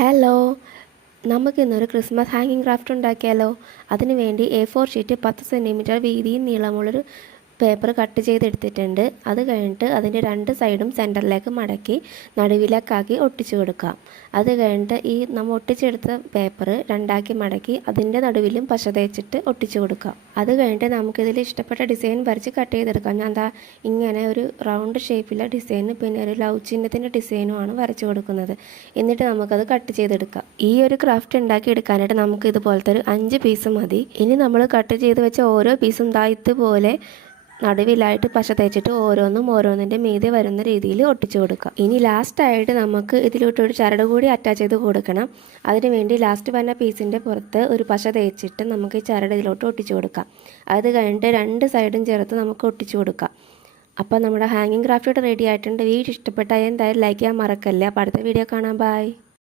Hello, നമുക്കിന്നൊരു Christmas ഹാങ്ങിങ് craft ഉണ്ടാക്കിയാലോ? അതിനു വേണ്ടി A4 ഷീറ്റ് 10 സെൻറ്റിമീറ്റർ വീതിയും നീളമുള്ളൊരു പേപ്പർ കട്ട് ചെയ്തെടുത്തിട്ടുണ്ട്. അത് കഴിഞ്ഞിട്ട് അതിൻ്റെ രണ്ട് സൈഡും സെൻറ്ററിലേക്ക് മടക്കി നടുവിലേക്കാക്കി ഒട്ടിച്ചു കൊടുക്കാം. അത് കഴിഞ്ഞിട്ട് നമ്മൾ ഒട്ടിച്ചെടുത്ത പേപ്പർ രണ്ടാക്കി മടക്കി അതിൻ്റെ നടുവിലും പശ തേച്ചിട്ട് ഒട്ടിച്ചു കൊടുക്കാം. അത് കഴിഞ്ഞിട്ട് നമുക്കിതിൽ ഇഷ്ടപ്പെട്ട ഡിസൈൻ വരച്ച് കട്ട് ചെയ്തെടുക്കാം. ഞാൻ ഇങ്ങനെ ഒരു റൗണ്ട് ഷേപ്പിലെ ഡിസൈനും പിന്നെ ഒരു ലവ് ചിഹ്നത്തിൻ്റെ ഡിസൈനുമാണ് വരച്ചു കൊടുക്കുന്നത്. എന്നിട്ട് നമുക്കത് കട്ട് ചെയ്തെടുക്കാം. ഈ ഒരു ക്രാഫ്റ്റ് ഉണ്ടാക്കിയെടുക്കാനായിട്ട് നമുക്ക് ഇതുപോലത്തെ ഒരു 5 പീസ് മതി. ഇനി നമ്മൾ കട്ട് ചെയ്ത് വെച്ച ഓരോ പീസും ഇതുപോലെ നടുവിലായിട്ട് പശ തേച്ചിട്ട് ഓരോന്നിൻ്റെ മീതെ വരുന്ന രീതിയിൽ ഒട്ടിച്ചു കൊടുക്കുക. ഇനി ലാസ്റ്റായിട്ട് നമുക്ക് ഇതിലോട്ടൊരു ചരട് കൂടി അറ്റാച്ച് ചെയ്ത് കൊടുക്കണം. അതിന് വേണ്ടി ലാസ്റ്റ് വരുന്ന പീസിൻ്റെ പുറത്ത് ഒരു പശ തേച്ചിട്ട് നമുക്ക് ഈ ചരട് ഇതിലോട്ട് ഒട്ടിച്ചു കൊടുക്കാം. അത് കഴിഞ്ഞിട്ട് രണ്ട് സൈഡും ചേർത്ത് നമുക്ക് ഒട്ടിച്ചു കൊടുക്കാം. അപ്പോൾ നമ്മുടെ ഹാങ്ങിങ് ക്രാഫ്റ്റ് റെഡി ആയിട്ടുണ്ട്. വീഡിയോ ഇഷ്ടപ്പെട്ടാൽ എന്തായാലും ലൈക്ക് ചെയ്യാൻ മറക്കല്ലേ. അപ്പോൾ അടുത്ത വീഡിയോ കാണാം. ബൈ.